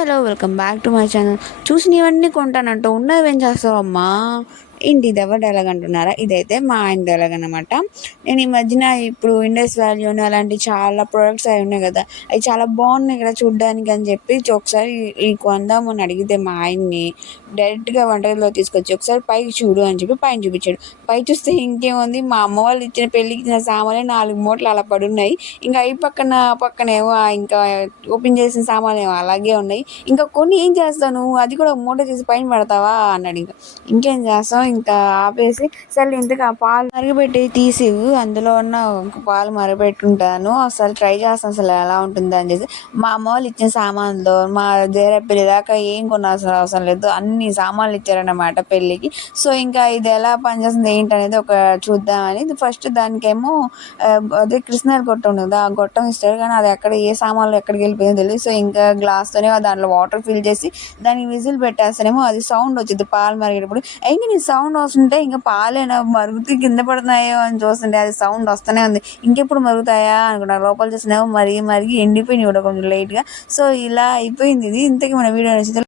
Hello welcome back to my channel. చూసినవన్నీ కొంటానంటూ ఉన్నవేం చేస్తావమ్మా? ఏంటి ఇది ఎవరి డైలాగ్ అంటున్నారా? ఇదైతే మా ఆయన డైలాగ్ అనమాట. నేను ఈ మధ్యన ఇప్పుడు ఇండస్ వాల్యూని అలాంటి చాలా ప్రొడక్ట్స్ అవి ఉన్నాయి కదా, అవి చాలా బాగున్నాయి కదా చూడ్డానికి అని చెప్పి ఒకసారి ఈ కొందామని అడిగితే మా ఆయన్ని డైరెక్ట్గా వంటగదిలో తీసుకొచ్చి ఒకసారి పైకి చూడు అని చెప్పి పైన చూపించాడు. పై చూస్తే ఇంకేముంది, మా అమ్మ వాళ్ళు ఇచ్చిన పెళ్ళికి ఇచ్చిన సామాన్లు 4 మూటలు అలా పడున్నాయి. ఇంకా ఈ పక్కనేమో ఇంకా ఓపెన్ చేసిన సామాన్లు ఏమో అలాగే ఉన్నాయి. ఇంకా కొన్ని ఏం చేస్తాను, అది కూడా మూట చేసి పైన పెడతావా అన్నాడు. ఇంకేం చేస్తాం, ఇంకా ఆపేసి సరే ఇంతకు ఆ పాలు మరగబెట్టి తీసివు, అందులో ఉన్న పాలు మరగబెట్టుకుంటాను, అసలు ట్రై చేస్తాను అసలు ఎలా ఉంటుంది అని చెప్పి మా అమ్మ వాళ్ళు ఇచ్చిన సామాన్లు మా దేర పెళ్లి దాకా ఏం కొనాల్సిన అవసరం లేదు, అన్ని సామాన్లు ఇచ్చారన్నమాట పెళ్ళికి. సో ఇంకా ఇది ఎలా పనిచేస్తుంది ఏంటనేది ఒక చూద్దామని ఫస్ట్ దానికేమో అదే కృష్ణారి గొట్టం ఉంది కదా, ఆ గొట్టం ఇస్తాడు కానీ అది ఎక్కడ ఏ సామాన్లు ఎక్కడికి వెళ్ళిపోయిందో తెలియదు. సో ఇంకా గ్లాస్తోనే దాంట్లో వాటర్ ఫిల్ చేసి దానికి విజిల్ పెట్టేస్తానేమో అది సౌండ్ వచ్చింది పాలు మరిగేటప్పుడు. ఇంకా నీ సౌండ్ వస్తుంటే ఇంకా పాలైనా మరుగుతూ కింద పడుతున్నాయో అని చూస్తుంటే అది సౌండ్ వస్తూనే ఉంది. ఇంకెప్పుడు మరుగుతాయా అనుకున్నా, లోపల చూసినేమో మరిగి మరిగి ఎండిపోయినాయి కూడా కొంచెం లైట్గా. సో ఇలా అయిపోయింది ఇది. ఇంతకీ మన వీడియో నచ్చితే